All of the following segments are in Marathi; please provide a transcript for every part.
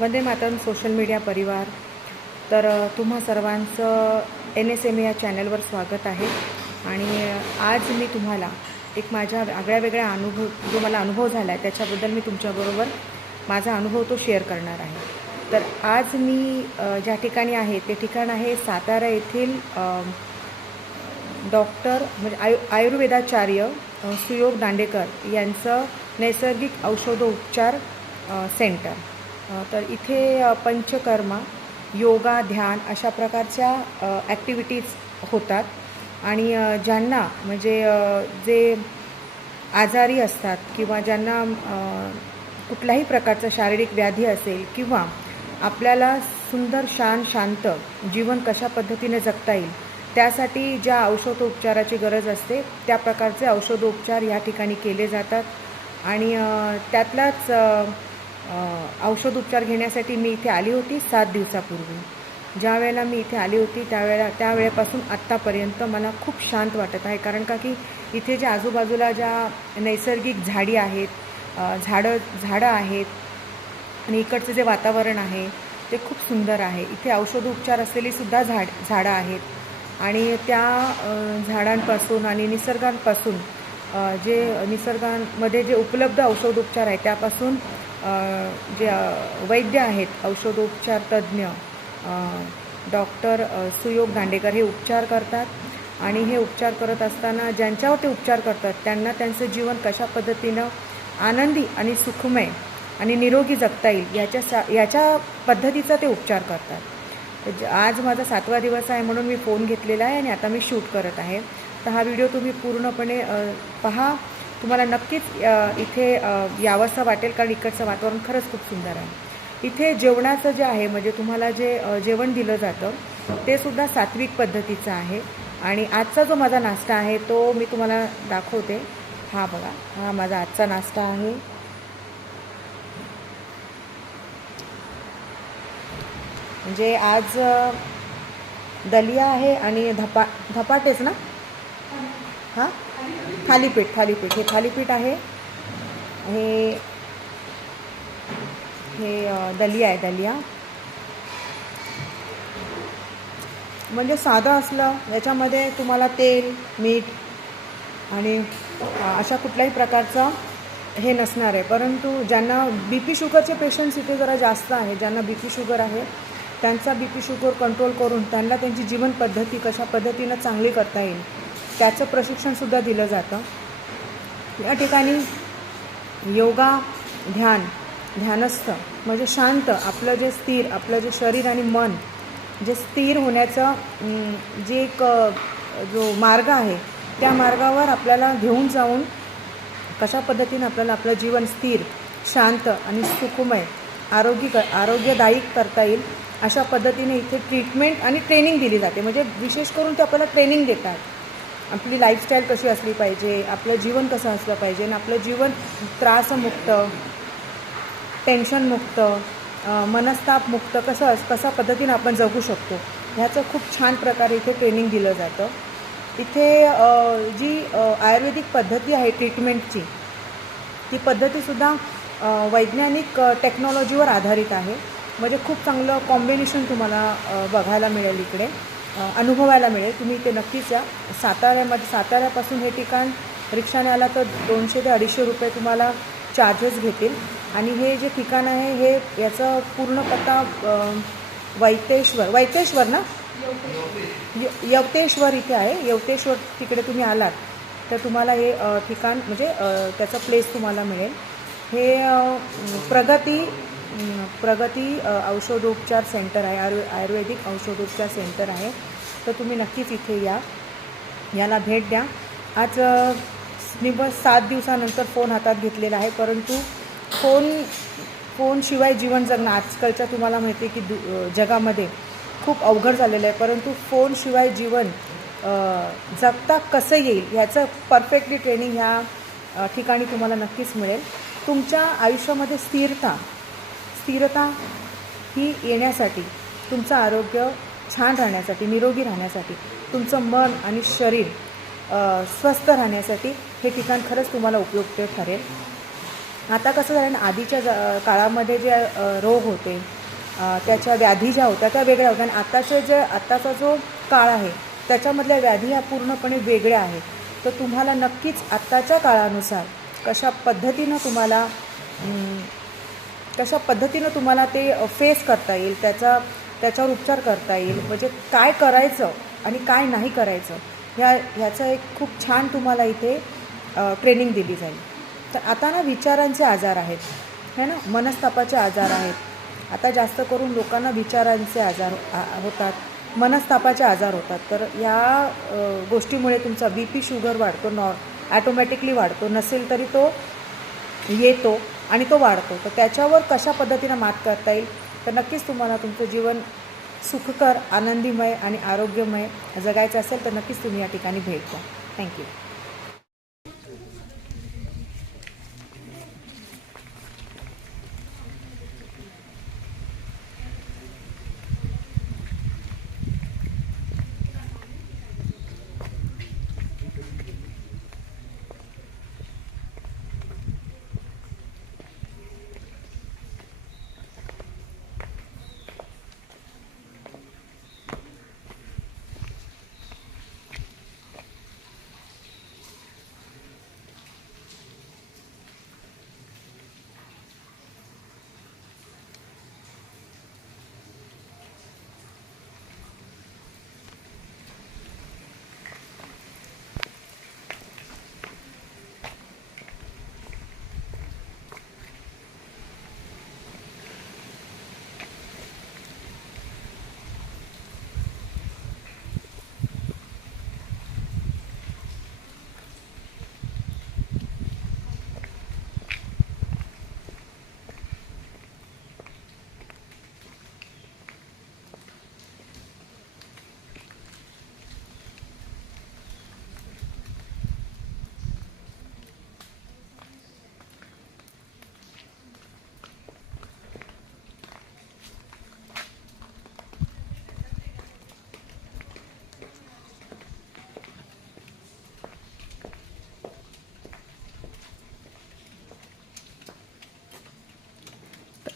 वंदे मातरम सोशल मीडिया परिवार. तर तुम्हा सर्वांचं एन एस एम या चॅनलवर स्वागत आहे. आणि आज मी तुम्हाला एक माझ्या आगळ्या वेगळ्या अनुभव जो मला अनुभव झाला आहे त्याच्याबद्दल मी तुमच्याबरोबर माझा अनुभव तो शेअर करणार आहे. तर आज मी ज्या ठिकाणी आहे ते ठिकाण आहे सातारा येथील डॉक्टर म्हणजे आयु आयुर्वेदाचार्य सुयोग दांडेकर यांचं नैसर्गिक औषधोपचार सेंटर. तर इथे पंचकर्मा योगा ध्यान अशा प्रकारच्या ॲक्टिव्हिटीज होतात. आणि ज्यांना म्हणजे जे आजारी असतात किंवा ज्यांना कुठल्याही प्रकारचा शारीरिक व्याधी असेल किंवा आपल्याला सुंदर शान शांत जीवन कशा पद्धतीने जगता येईल त्यासाठी ज्या औषधोपचाराची गरज असते त्या प्रकारचे औषधोपचार या ठिकाणी केले जातात. आणि त्यातलाच औषध उपचार औषधोपचार घेण्यासाठी मी इथे आली होती सात दिवसापूर्वी. ज्या वेळेला मी इथे आली होती त्यावेळेला त्यावेळेपासून आत्तापर्यंत मला खूप शांत वाटत आहे. कारण का की इथे ज्या आजूबाजूला ज्या नैसर्गिक झाडी आहेत झाडं झाडं आहेत आणि इकडचं जे वातावरण आहे ते खूप सुंदर आहे. इथे औषधोपचार असलेली सुद्धा झाड झाडं आहेत. आणि त्या झाडांपासून आणि निसर्गांपासून जे निसर्गांमध्ये जे उपलब्ध औषधोपचार आहे त्यापासून जे वैद्य आहेत औषधोपचार तज्ज्ञ डॉक्टर सुयोग दांडेकर हे उपचार करतात आणि हे उपचार करत असताना ज्यांच्यावर ते उपचार करतात त्यांना त्यांचं जीवन कशा पद्धतीनं आनंदी आणि सुखमय आणि निरोगी जगता येईल याच्या सा याच्या पद्धतीचा ते उपचार करतात. आज माझा सातवा दिवस आहे म्हणून मी फोन घेतलेला आहे आणि आता मी शूट करत आहे. तर हा व्हिडिओ तुम्ही पूर्णपणे पहा. तुम्हाला नक्कीच इथे यावंसं वाटेल कारण इकडचं वातावरण खरंच खूप सुंदर आहे. इथे जेवणाचं जे आहे म्हणजे तुम्हाला जे जेवण दिलं जातं ते सुद्धा सात्विक पद्धतीचं आहे. आणि आजचा जो माझा नाश्ता आहे तो मी तुम्हाला दाखवते. हा बघा हा माझा आजचा नाश्ता आहे. म्हणजे आज दलिया आहे आणि धपा धपाटेच ना? हां? थालीपीठ थालीपीठ. हे थालीपीठ आहे. हे हे दलिया आहे दलिया. म्हणजे साधं असलं याच्यामध्ये तुम्हाला तेल मीठ आणि अशा कुठल्याही प्रकारचं हे नसणार आहे. परंतु ज्यांना बी पी शुगरचे पेशंट्स इथे जरा जास्त आहे ज्यांना बी पी शुगर आहे त्यांचा बी पी शुगर कंट्रोल करून त्यांना त्यांची जीवन पद्धती कशा पद्धतीनं चांगली करता येईल त्याचं प्रशिक्षणसुद्धा दिलं जातं. या ठिकाणी योगा ध्यान ध्यानस्थ म्हणजे शांत आपलं जे स्थिर आपलं जे शरीर आणि मन जे स्थिर होण्याचं जे एक जो मार्ग आहे त्या मार्गावर आपल्याला घेऊन जाऊन कशा पद्धतीनं आपल्याला आपलं जीवन स्थिर शांत आणि सुखमय आरोग्य कर आरोग्यदायी करता येईल अशा पद्धतीने इथे ट्रीटमेंट आणि ट्रेनिंग दिली जाते. म्हणजे विशेष करून ते आपल्याला ट्रेनिंग देतात. आपली लाईफस्टाईल कशी असली पाहिजे आपलं जीवन कसं असलं पाहिजे आणि आपलं जीवन त्रासमुक्त टेन्शनमुक्त मनस्तापमुक्त कसं अस कशा पद्धतीनं आपण जगू शकतो ह्याचं खूप छान प्रकारे इथे ट्रेनिंग दिलं जातं. इथे जी आयुर्वेदिक पद्धती आहे ट्रीटमेंटची ती पद्धतीसुद्धा वैज्ञानिक टेक्नॉलॉजीवर आधारित आहे. म्हणजे खूप चांगलं कॉम्बिनेशन तुम्हाला बघायला मिळेल इकडे. अनुभवायला मिळेल. तुम्ही ते नक्कीच या. साताऱ्यामध्ये साताऱ्यापासून हे ठिकाण रिक्षाने आला तर दोनशे ते अडीचशे रुपये तुम्हाला चार्जेस घेतील. आणि हे जे ठिकाण आहे हे याचं पूर्ण पत्ता वैतेश्वर वैतेश्वर ना? य- यवतेश्वर इथे आहे. यवतेश्वर तिकडे तुम्ही आलात तर तुम्हाला हे ठिकाण म्हणजे त्याचं प्लेस तुम्हाला मिळेल. हे प्रगती प्रगती औषधोपचार सेंटर आहे आयु आयुर्वेदिक औषधोपचार सेंटर आहे. तर तुम्ही नक्कीच इथे या. याला भेट द्या. आज मी बस सात दिवसानंतर फोन हातात घेतलेला आहे परंतु फोन फोनशिवाय जीवन जगणं आजकालच्या तुम्हाला माहिती आहे की दु जगामध्ये खूप अवघड झालेलं आहे परंतु फोनशिवाय जीवन जगता कसं येईल ह्याचं परफेक्टली ट्रेनिंग ह्या ठिकाणी तुम्हाला नक्कीच मिळेल. तुमच्या आयुष्यामध्ये स्थिरता स्थिरता ही येण्यासाठी तुमचं आरोग्य छान राहण्यासाठी निरोगी राहण्यासाठी तुमचं मन आणि शरीर स्वस्थ राहण्यासाठी हे ठिकाण खरंच तुम्हाला उपयुक्त ठरेल. आता कसं झालं आधीच्या ज- काळामध्ये जे रोग होते त्याच्या व्याधी ज्या होत्या त्या वेगळ्या होत्या. आणि आत्ताचे जे आत्ताचा जो काळ आहे त्याच्यामधल्या व्याधी ह्या पूर्णपणे वेगळ्या आहेत. तर तुम्हाला नक्कीच आत्ताच्या काळानुसार कशा पद्धतीनं तुम्हाला कशा पद्धतीनं तुम्हाला ते फेस करता येईल त्याचा त्याच्यावर उपचार करता येईल म्हणजे काय करायचं आणि काय नाही करायचं ह्या ह्याचं एक खूप छान तुम्हाला इथे ट्रेनिंग दिली जाईल. तर आता ना विचारांचे आजार आहेत है ना? मनस्तापाचे आजार आहेत. आता जास्त करून लोकांना विचारांचे आजार होतात मनस्तापाचे आजार होतात. तर या गोष्टीमुळे तुमचा बी पी शुगर वाढतो नॉ ॲटोमॅटिकली वाढतो. नसेल तरी तो येतो. आणि तो वाढतो. तर त्याच्यावर कशा पद्धतीनं मात करता येईल? तर नक्कीच तुम्हाला तुमचं जीवन सुखकर आनंदीमय आणि आरोग्यमय जगायचं असेल तर नक्कीच तुम्ही या ठिकाणी भेट द्या. थँक्यू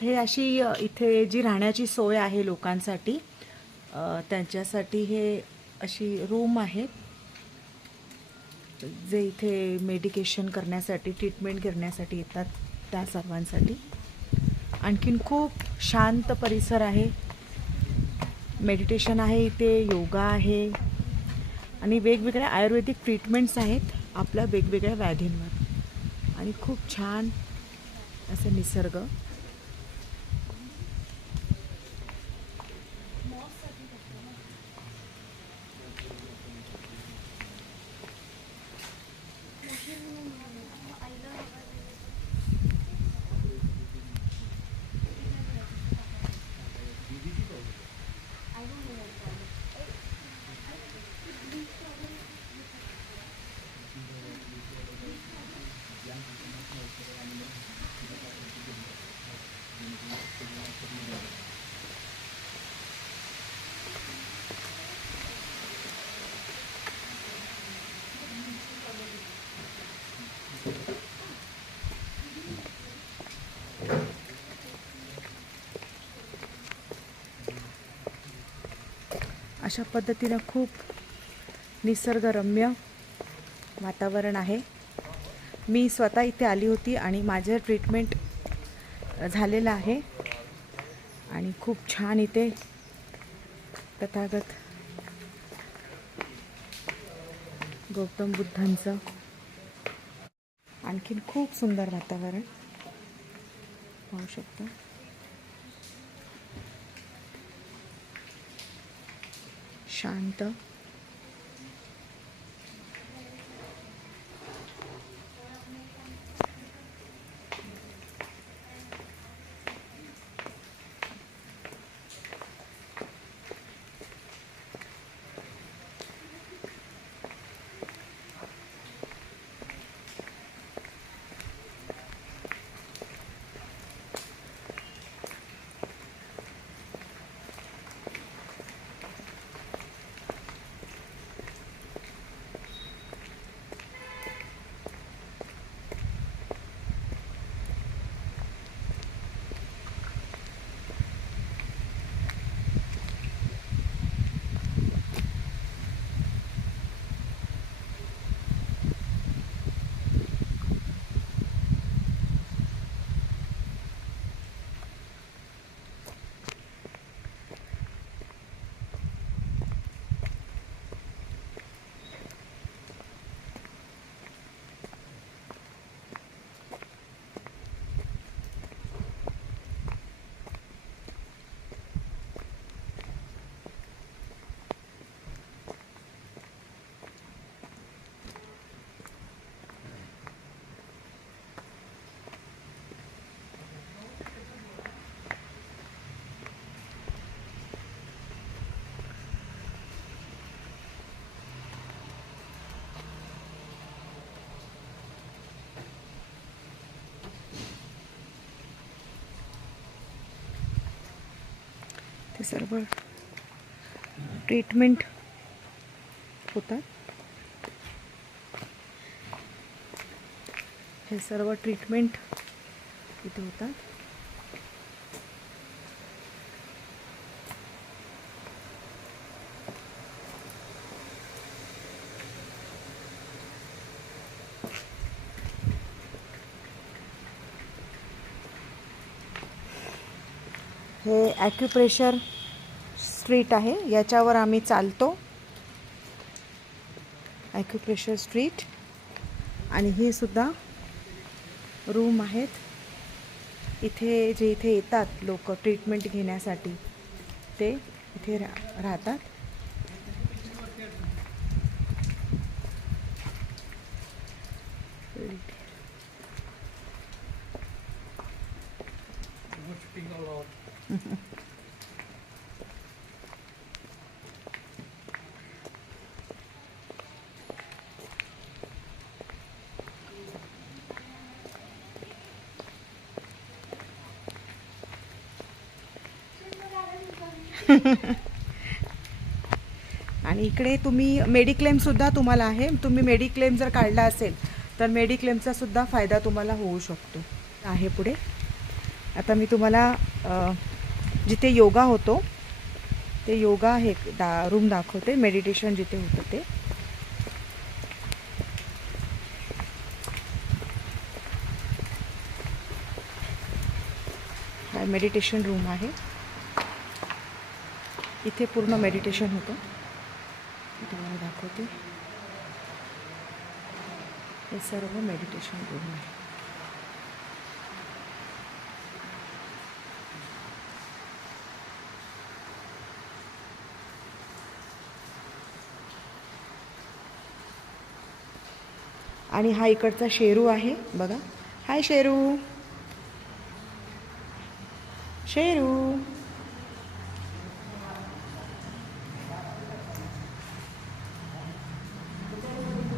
हे अशी इथे जी राहण्याची सोय आहे लोकांसाठी त्यांच्यासाठी हे अशी रूम आहे जे इथे मेडिकेशन करण्यासाठी ट्रीटमेंट करण्यासाठी येतात त्या सर्वांसाठी. आणखीन खूप शांत परिसर आहे. मेडिटेशन आहे इथे योगा आहे आणि वेगवेगळ्या आयुर्वेदिक ट्रीटमेंट्स आहेत आपल्या वेगवेगळ्या व्याधींवर. आणि खूप छान असं निसर्ग. अशा पद्धतीनं खूप निसर्गरम्य वातावरण आहे. मी स्वतः इथे आली होती आणि माझं ट्रीटमेंट झालेलं आहे. आणि खूप छान इथे तथागत गौतम बुद्धांचं आणखीन खूप सुंदर वातावरण पाहू शकतो. शांत हे सर्व ट्रीटमेंट होतात? हे सर्व ट्रीटमेंट इथे होतात. हे ॲक्युप्रेशर स्ट्रीट आहे. याच्यावर आम्ही चालतो. ॲक्युप्रेशर स्ट्रीट आणि ही सुद्धा रूम आहेत. इथे जे इथे येतात लोक ट्रीटमेंट घेण्यासाठी ते इथे रा राहतात. आणि इकडे तुम्ही मेडिक्लेमसुद्धा तुम्हाला आहे. तुम्ही मेडिक्लेम जर काढला असेल तर मेडिक्लेमचा सुद्धा फायदा तुम्हाला होऊ शकतो. आहे पुढे. आता मी तुम्हाला जिथे योगा होतो ते योगा हे दा रूम दाखवते. मेडिटेशन जिथे होतं ते. मेडिटेशन रूम आहे. इथे पूर्ण मेडिटेशन होतं. तुम्हाला दाखवते. हे सर्व मेडिटेशन रूम आहे. आणि हा इकडचा शेरू आहे. बघा. हाय शेरू. शेरू.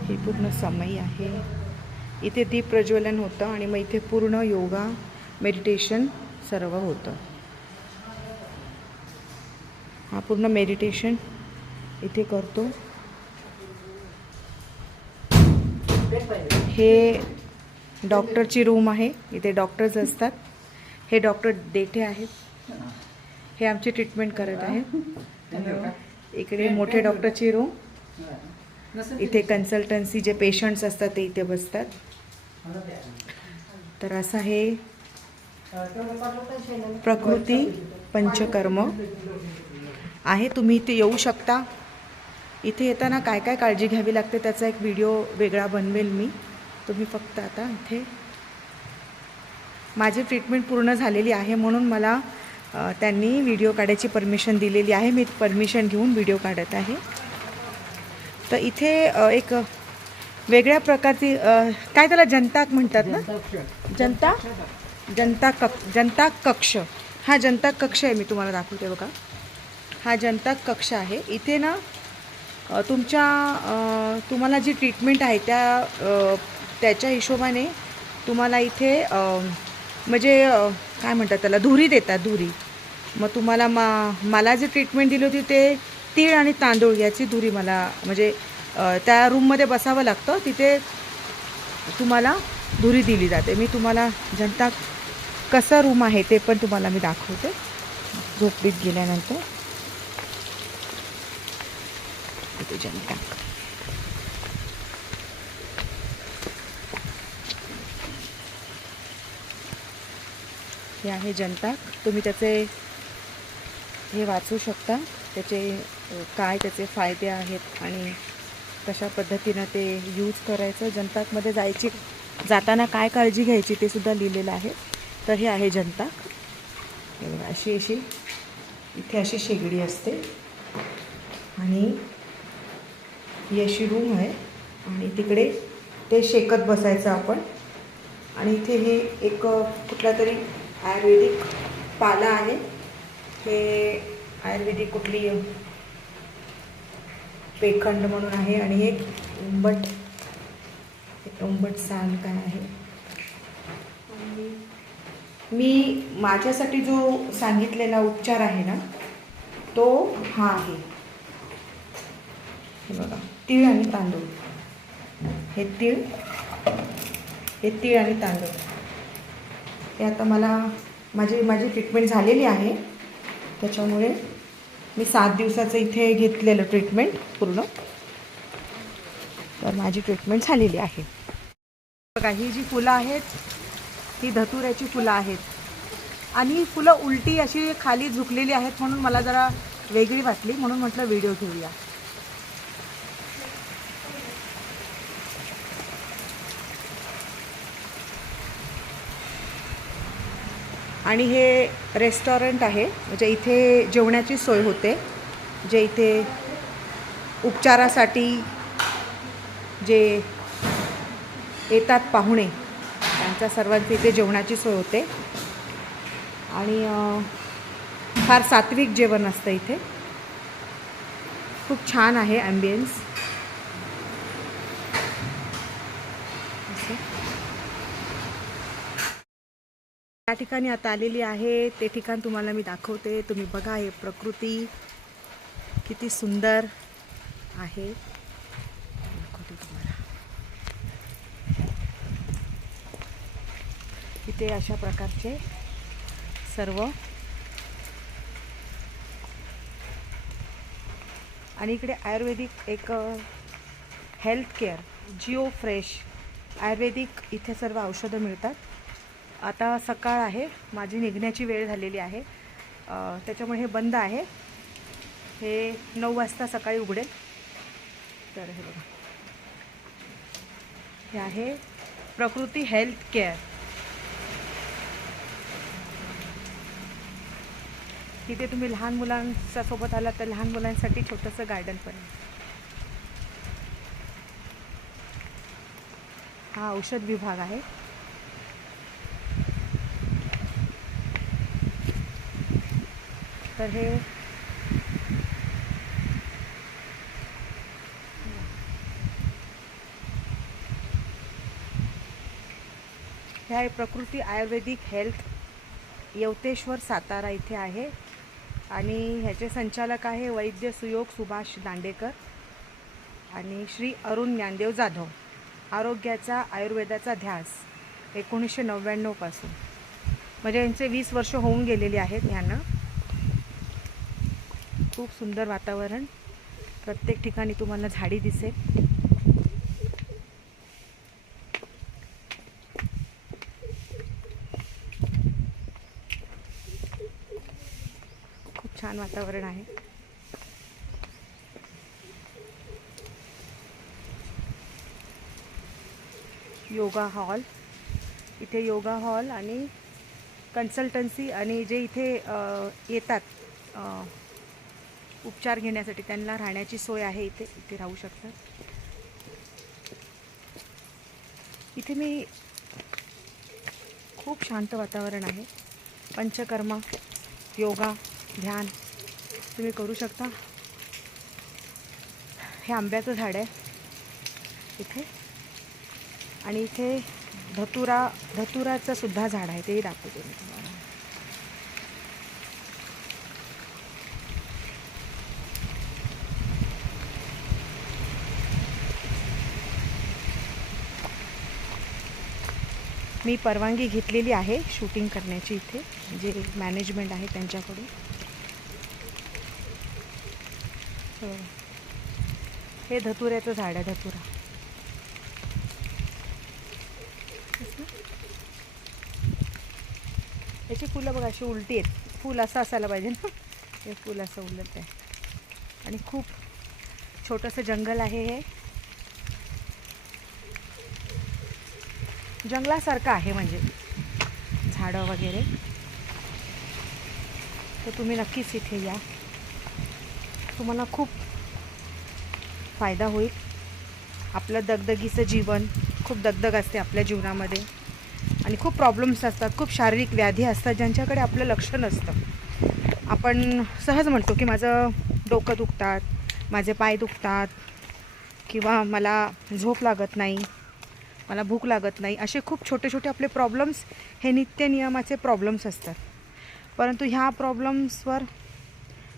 ही पूर्ण समई आहे. इथे दीप प्रज्वलन होतं आणि मग इथे पूर्ण योगा मेडिटेशन सर्व होतं. हा पूर्ण मेडिटेशन इथे करतो. हे डॉक्टरची रूम आहे. इथे डॉक्टर्स असतात. हे डॉक्टर देठे आहेत. हे आमची ट्रीटमेंट करत आहेत. इकडे मोठे डॉक्टरची रूम इथे कन्सल्टन्सी जे पेशंट्स असतात ते इथे बसतात. तर असं हे प्रकृती पंचकर्म. आहे तुम्ही इथे येऊ शकता. इथे येताना काय काय काळजी घ्यावी लागते त्याचा एक व्हिडिओ वेगळा बनवेल मी. तुम्ही फक्त आता इथे माझी ट्रीटमेंट पूर्ण झालेली आहे म्हणून मला त्यांनी व्हिडिओ काढायची परमिशन दिलेली आहे. मी परमिशन घेऊन व्हिडिओ काढत आहे. तर इथे एक वेगळ्या प्रकारची काय त्याला जनता म्हणतात ना? जनता? जनता कक्ष जनता कक्ष. हा जनता कक्ष आहे मी तुम्हाला दाखवते बघा. हा जनता कक्ष आहे. इथे ना तुमच्या तुम्हाला जी ट्रीटमेंट आहे त्या त्याच्या हिशोबाने तुम्हाला इथे म्हणजे काय म्हणतात त्याला? धुरी देतात धुरी. मग तुम्हाला मा मला जी ट्रीटमेंट दिली होती ते तीळ आणि तांदूळ याची धुरी मला म्हणजे त्या रूममध्ये बसावं लागतं तिथे तुम्हाला धुरी दिली जाते. मी तुम्हाला जनता कसा रूम आहे ते पण तुम्हाला मी दाखवते. झोपडीत गेल्यानंतर. इथे जनता. हे आहे जनता. तुम्ही त्याचे हे वाचू शकता. त्याचे काय त्याचे फायदे आहेत आणि कशा पद्धतीनं ते यूज करायचं जनताकमध्ये जायची जाताना काय काळजी घ्यायची ते सुद्धा लिहिलेलं आहे. तर हे आहे जनताक अशी अशी इथे अशी शेगडी असते. आणि ही अशी रूम आहे आणि तिकडे ते शेकत बसायचं आपण. आणि इथे हे एक कुठला तरी आयुर्वेदिक पाला आहे. हे आयुर्वेदिक कुठली पेखंड म्हणून आहे आणि हे उंबट उंबट साल काय आहे? मी माझ्यासाठी जो सांगितलेला उपचार आहे ना तो हा आहे. हे बघा तीळ आणि तांदूळ. हे तीळ हे तीळ आणि तांदूळ. हे आता मला माझी माझी ट्रीटमेंट झालेली आहे. त्याच्यामुळे मी सात दिवसाचं इथे घेतलेलं ट्रीटमेंट पूर्ण. तर माझी ट्रीटमेंट झालेली आहे. बघा ही जी फुलं आहेत ही धतुऱ्याची फुलं आहेत. आणि फुलं उलटी अशी खाली झुकलेली आहेत म्हणून मला जरा वेगळी वाटली म्हणून म्हटलं व्हिडिओ घेऊया. आणि हे रेस्टॉरंट आहे म्हणजे इथे जेवणाची सोय होते जे इथे उपचारासाठी जे येतात पाहुणे त्यांच्या सर्वांची इथे जेवणाची सोय होते. आणि फार सात्विक जेवण असतं इथे. खूप छान आहे ॲम्बियन्स या ठिकाणी आता आलेली आहे. ते ठिकाण तुम्हाला मी दाखवते. तुम्ही बघा हे प्रकृती किती सुंदर आहे. दाखवते तुम्हाला. इथे अशा प्रकारचे सर्व. आणि इकडे आयुर्वेदिक एक health care Jio fresh ayurvedic इथे सर्व औषधं मिळतात. आता सकाळ आहे. माझी निघण्याची वेळ झालेली आहे. त्याच्यामुळे हे बंद आहे. हे नऊ वाजता सकाळी उघडेल. तर हे बघा. हे आहे प्रकृती हेल्थ केअर. तिथे तुम्ही लहान मुलांच्या सोबत आला तर लहान मुलांसाठी छोटंसं गार्डन पण आहे. हा औषध विभाग आहे. तर हे हे आहे प्रकृती आयुर्वेदिक हेल्थ यवतेश्वर सातारा इथे आहे. आणि ह्याचे संचालक आहे वैद्य सुयोग सुभाष दांडेकर आणि श्री अरुण ज्ञानदेव जाधव. आरोग्याचा आयुर्वेदाचा ध्यास एकोणीसशे नव्याण्णवपासून म्हणजे यांचे वीस वर्ष होऊन गेलेली आहेत ह्यांना. खूप सुंदर वातावरण. प्रत्येक ठिकाणी तुम्हाला झाडी दिसेल. खूप छान वातावरण आहे. योगा हॉल. इथे योगा हॉल आणि कन्सल्टन्सी आणि जे इथे येतात उपचार घेण्यासाठी त्यांना राहण्याची सोय आहे इथे. इथे राहू शकतात. इथे मी खूप शांत वातावरण आहे. पंचकर्मा योगा ध्यान तुम्ही करू शकता. हे आंब्याचं झाड आहे इथे. आणि इथे धतुरा धतुराचं सुद्धा झाड आहे. तेही दाखवते मी तुम्हाला. मी परवानगी घेतलेली आहे शूटिंग करण्याची इथे जे मॅनेजमेंट आहे त्यांच्याकडून. हो. हे धतुऱ्याचं झाड आहे धतुरा. याची फुलं बघा अशी उलटी आहेत. फुल असं असायला पाहिजे ना. हे फुल असं उलट आहे. आणि खूप छोटंसं जंगल आहे हे. जंगलासारखं आहे म्हणजे. झाडं वगैरे. तर तुम्ही नक्कीच इथे या. तुम्हाला खूप फायदा होईल. आपलं दगदगीचं जीवन खूप दगदग असते आपल्या जीवनामध्ये. आणि खूप प्रॉब्लेम्स असतात खूप शारीरिक व्याधी असतात ज्यांच्याकडे आपलं लक्ष नसतं. आपण सहज म्हणतो की माझं डोकं दुखतात माझे पाय दुखतात किंवा मला झोप लागत नाही. मला भूक लागत नाही. असे खूप छोटे छोटे आपले प्रॉब्लेम्स हे नित्य नियमाचे प्रॉब्लेम्स असतात. परंतु ह्या प्रॉब्लेम्सवर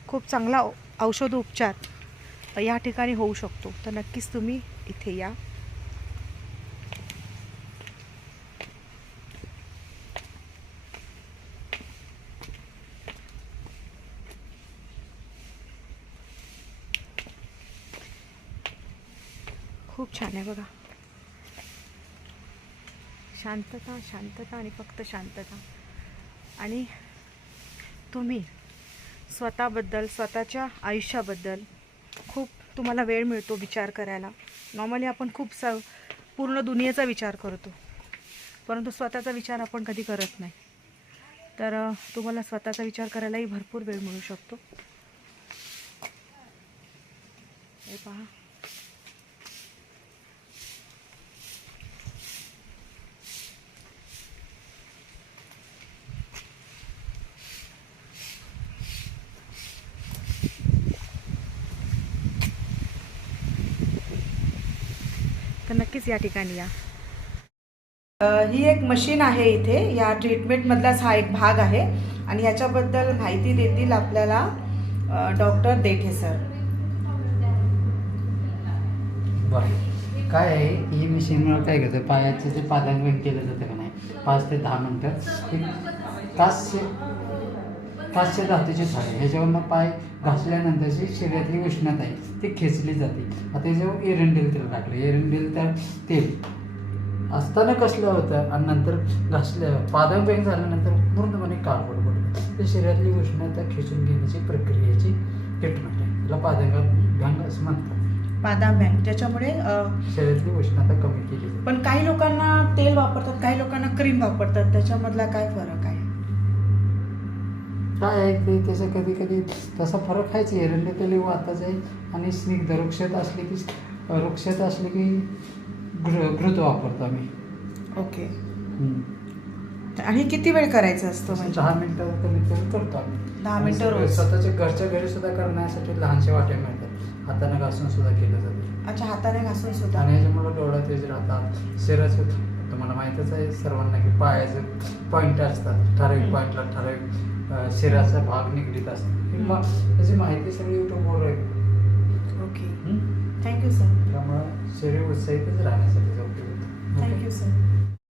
खूप चांगला औषध औषधोपचार या ठिकाणी होऊ शकतो. तर नक्कीच तुम्ही इथे या. खूप छान आहे बघा. शांतता शांतता आणि फक्त शांतता. आणि तुम्ही स्वतःबद्दल स्वतःच्या आयुष्याबद्दल खूप तुम्हाला वेळ मिळतो विचार करायला. नॉर्मली आपण खूप स पूर्ण दुनियेचा विचार करतो. परंतु स्वतःचा विचार आपण कधी करत नाही. तर तुम्हाला स्वतःचा विचार करायलाही भरपूर वेळ मिळू शकतो. हे पहा. तर नक्कीच या ठिकाणी या. ही एक मशीन आहे इथे. या ट्रीटमेंटमधलाच हा एक भाग आहे. आणि ह्याच्याबद्दल माहिती देतील आपल्याला डॉक्टर देठे सर बरं. काय आहे? ही मशीनमुळे काय करतं पायाचे जे पादांकन केलं जातं का नाही? पाच ते दहा मिनटं. एक तासशे पाचशे धातूची थाळी. ह्याच्यावरनं पाय घासल्यानंतरची शरीरातली उष्णता आहे ती खेचली जाते. आता याच्यावर एरंडेल तेल टाकलं एरंडेल त्या तेल असताना कसलं होतं? आणि नंतर घासल्या पादांकन झाल्यानंतर पूर्णपणे काळपट पडतं ते शरीरातली उष्णता खेचून घेण्याची प्रक्रियेची ट्रीटमेंट आहे. तिला पादांकन भंग असं म्हणतात. बादाम बँक ज्याच्यामुळे अ, शरीरातली उष्णता कमी केली पण काही लोकांना तेल वापरतात काही लोकांना क्रीम वापरतात. त्याच्यामधला काय फरक? काय आहे ते त्याचं कधी कधी तसा फरक आहेच एरंडे तेल वाताच आहे आणि स्निग्ध वृक्षात असले की वृक्षात असले की घृ घृत वापरतो आम्ही. ओके. आणि किती वेळ करायचं असतं म्हणजे? दहा मिनिटं कमी करतो आम्ही. दहा मिनिटं रोज. स्वतःच्या घरच्या घरी सुद्धा करण्यासाठी लहानशा वाट्या मिळतात. हाताने घासून सुद्धा केलं जाते. अच्छा हाताने घासून सुद्धा? आणि ह्याच्यामुळे डोळा तेज राहतात शरीराचं तुम्हाला माहीतच आहे सर्वांना की पायाचे पॉईंट असतात. ठराविक पॉईंटला ठराविक शरीराचा भाग निगडीत असतो. किंवा त्याची माहिती सगळी युट्यूबवर आहे. ओके? थँक्यू सर त्यामुळं शरीर उत्साहितच राहण्यासाठी उपयोग थँक्यू सर